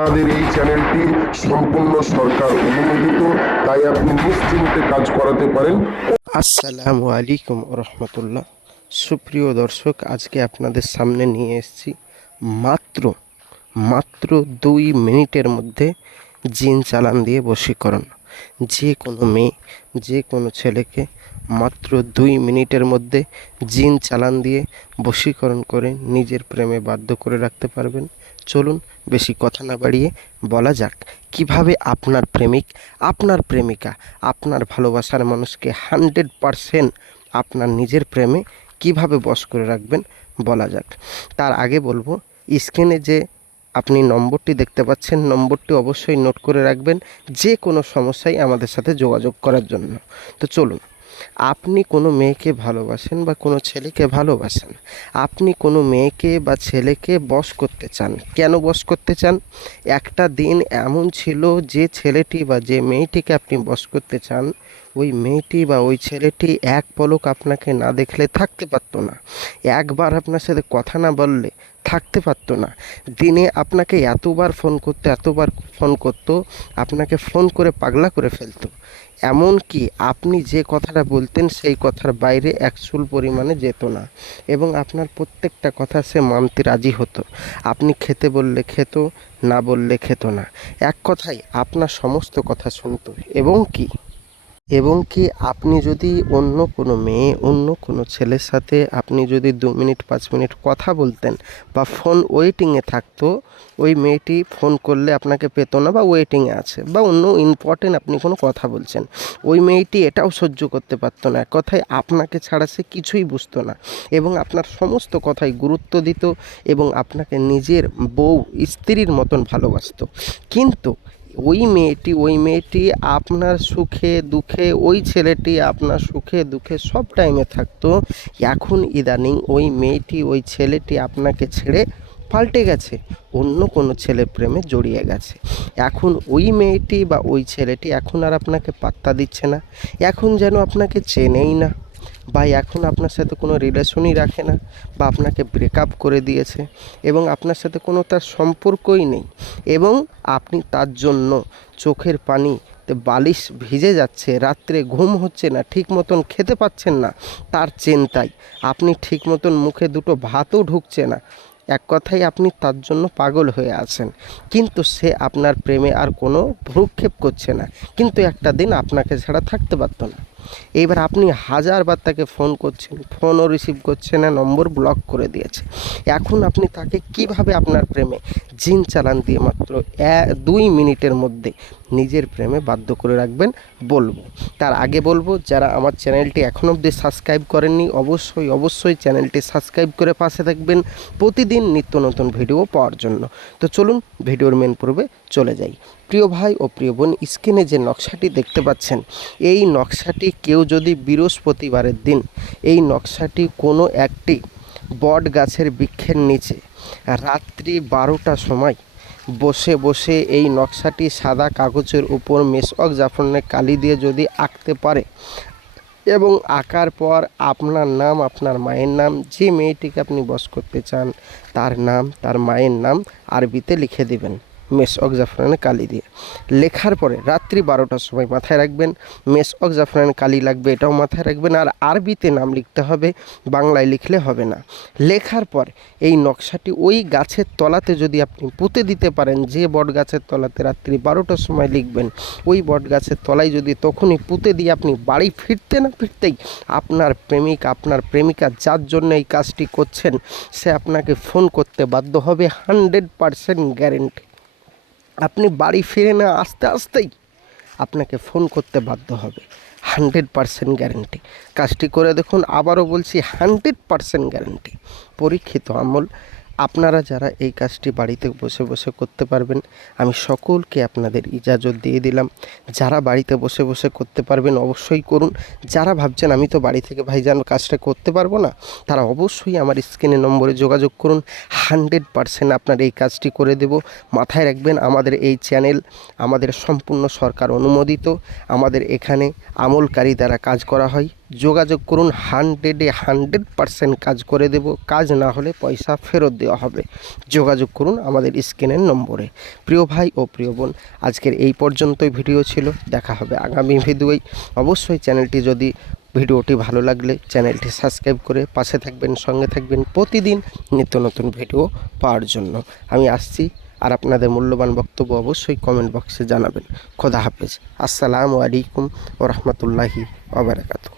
আমাদের এই চ্যানেলটি সম্পূর্ণ সরকার অনুমোদিত, তাই আপনি নিশ্চিন্তে কাজ করাতে পারেন। আসসালামু আলাইকুম রহমতুল্লাহ। সুপ্রিয় দর্শক, আজকে আপনাদের সামনে নিয়ে এসেছি মাত্র মাত্র 2 মিনিটের মধ্যে জিন চালান দিয়ে বশীকরণ। যে কোনো মেয়ে, যে কোনো ছেলেকে মাত্র 2 মিনিটের মধ্যে জিন চালান দিয়ে বশীকরণ করে নিজের প্রেমে বাধ্য করে রাখতে পারবেন। চলুন বেশি কথা না বাড়িয়ে বলা যাক কিভাবে আপনার প্রেমিক, আপনার প্রেমিকা, আপনার ভালোবাসার মানুষকে 100% আপনার নিজের প্রেমে কিভাবে বশ করে রাখবেন বলা যাক। তার আগে বলবো, স্ক্রিনে যে আপনি নম্বরটি দেখতে পাচ্ছেন, নম্বরটি অবশ্যই নোট করে রাখবেন যে কোনো সমস্যায় আমাদের সাথে যোগাযোগ করার জন্য। তো চলুন, আপনি কোনো মেয়েকে ভালোবাসেন বা কোনো ছেলেকে ভালোবাসেন, আপনি কোনো মেয়েকে বা ছেলেকে বশ করতে চান। কেন বশ করতে চান? একটা দিন এমন ছিল যে ছেলেটি বা যে মেয়েটিকে আপনি বশ করতে চান, ওই মেয়েটি বা ওই ছেলেটি এক পলক আপনাকে না দেখলে থাকতে পারতো না, একবার আপনার সাথে কথা না বললে থাকতে পারতো না। দিনে আপনাকে এতবার ফোন করতো, আপনাকে ফোন করে পাগলা করে ফেলতো। এমনকি আপনি যে কথাটা বলতেন সেই কথার বাইরে এক চুল পরিমাণে যেত না, এবং আপনার প্রত্যেকটা কথা সে মানতে রাজি হতো। আপনি খেতে বললে খেত, না বললে খেত না। এক কথায় আপনার সমস্ত কথা শুনতো। এবং কি আপনি যদি অন্য কোনো মেয়ে, অন্য কোনো ছেলের সাথে আপনি যদি 2 মিনিট 5 মিনিট কথা বলতেন বা ফোন ওয়েটিংয়ে থাকতো, ওই মেয়েটি ফোন করলে আপনাকে পেতো না বা ওয়েটিংয়ে আছে বা অন্য ইম্পর্টেন্ট আপনি কোনো কথা বলছেন, ওই মেয়েটি এটাও সহ্য করতে পারতো না। এক কথায় আপনাকে ছাড়া সে কিছুই বুঝতো না এবং আপনার সমস্ত কথায় গুরুত্ব দিত এবং আপনাকে নিজের বউ, স্ত্রীর মতন ভালোবাসতো। কিন্তু ওই মেয়েটি আপনার সুখে দুঃখে, ওই ছেলেটি আপনার সুখে দুঃখে সব টাইমে থাকতো। এখন ইদানিং ওই মেয়েটি, ওই ছেলেটি আপনাকে ছেড়ে পাল্টে গেছে, অন্য কোনো ছেলের প্রেমে জড়িয়ে গেছে। এখন ওই মেয়েটি বা ওই ছেলেটি এখন আর আপনাকে পাত্তা দিচ্ছে না, এখন যেন আপনাকে চেনেই না, বা এখন আপনার সাথে কোনো রিলেশনই রাখে না, বা আপনাকে ব্রেকআপ করে দিয়েছে এবং আপনার সাথে কোনো তার সম্পর্কই নেই। এবং আপনি তার জন্য চোখের পানিতে বালিশ ভিজে যাচ্ছে, রাত্রে ঘুম হচ্ছে না, ঠিক মতন খেতে পাচ্ছেন না তার চিন্তায়, আপনি ঠিক মতন মুখে দুটো ভাতও ঢুকছে না। এক কথায় আপনি তার জন্য পাগল হয়ে আছেন, কিন্তু সে আপনার প্রেমে আর কোনো ভ্রুক্ষেপ করছে না, কিন্তু একটা দিন আপনাকে ছাড়া থাকতে পারতো না। এইবার আপনি হাজারবার তাকে ফোন করছেন, ফোনও রিসিভ করছে না, নম্বর ব্লক করে দিয়েছে। এখন আপনি তাকে কিভাবে আপনার প্রেমে জিন চালান দিয়ে মাত্র 2 মিনিটের মধ্যে নিজের প্রেমে বাধ্য করে রাখবেন বলবো। তার আগে বলবো, যারা আমার চ্যানেলটি এখনও অবধি সাবস্ক্রাইব করেননি, অবশ্যই চ্যানেলটি সাবস্ক্রাইব করে পাশে থাকবেন প্রতিদিন নিত্য নতুন ভিডিও পাওয়ার জন্য। তো চলুন ভিডিওর মেন পর্বে চলে যাই। প্রিয় ভাই ও প্রিয় বোন, স্ক্রিনে যে নকশাটি দেখতে পাচ্ছেন, এই নকশাটি কেউ যদি বৃহস্পতিবারের দিন এই নকশাটি কোনো একটি বট গাছের বৃক্ষের নিচে রাত্রি 12টার সময় বসে বসে এই নকশাটি সাদা কাগজের উপর মেশক জাফরানের কালি দিয়ে যদি আঁকতে পারে, এবং আঁকার পর আপনার নাম, আপনার মায়ের নাম, যে মেয়েটিকে আপনি বশ করতে চান তার নাম, তার মায়ের নাম আরবিতে লিখে দেবেন মেশক জাফরানের কালি দিয়ে। লেখার পরে রাত্রি 12টার সময় মাথায় রাখবেন, মেশক জাফরানের কালি লাগবে, এটাও মাথায় রাখবেন। আর আরবিতে নাম লিখতে হবে, বাংলায় লিখলে হবে না। লেখার পর এই নকশাটি ওই গাছের তলাতে যদি আপনি পুঁতে দিতে পারেন, যে বট গাছের তলাতে রাত্রি 12টার সময় লিখবেন, ওই বট গাছের তলায় যদি তখনই পুঁতে দিয়ে আপনি বাড়ি ফিরতে না ফিরতেই আপনার প্রেমিক, আপনার প্রেমিকা, যার জন্য এই কাজটি করছেন, সে আপনাকে ফোন করতে বাধ্য হবে। 100% গ্যারেন্টি। আপনি বাড়ি ফিরে না আসতেই আপনাকে ফোন করতে বাধ্য হবে। 100% গ্যারেন্টি। কাজটি করে দেখুন, আবারও বলছি 100% গ্যারেন্টি, পরীক্ষিত আমল। আপনারা যারা এই কাজটি বাড়িতে বসে বসে করতে পারবেন, আমি সকলকে আপনাদের ইজাজত দিয়ে দিলাম। যারা বাড়িতে বসে বসে করতে পারবেন অবশ্যই করুন। যারা ভাবছেন আমি তো বাড়ি থেকে ভাইজান কাজটা করতে পারবো না, তারা অবশ্যই আমার স্ক্রিনে নম্বরে যোগাযোগ করুন। 100% আপনার এই কাজটি করে দেব। মাথায় রাখবেন, আমাদের এই চ্যানেল আমাদের সম্পূর্ণ সরকার অনুমোদিত। আমাদের এখানে আমলকারী দ্বারা কাজ করা হয়, যোগাযোগ করুন, 100% কাজ করে দেব। কাজ না হলে পয়সা ফেরত দেওয়া হবে। যোগাযোগ করুন আমাদের স্ক্রিনের নম্বরে। প্রিয় ভাই ও প্রিয় বোন, আজকের এই পর্যন্তই ভিডিও ছিল। দেখা হবে আগামী ভিডিওয়। অবশ্যই চ্যানেলটি যদি ভিডিওটি ভালো লাগলে চ্যানেলটি সাবস্ক্রাইব করে পাশে থাকবেন, সঙ্গে থাকবেন প্রতিদিন নিত্য নতুন ভিডিও পাওয়ার জন্য। আমি আসছি, আর আপনাদের মূল্যবান বক্তব্য অবশ্যই কমেন্ট বক্সে জানাবেন। খোদা হাফেজ। আসসালামু আলাইকুম ওয়া রাহমাতুল্লাহি ওয়া বারাকাতুহু।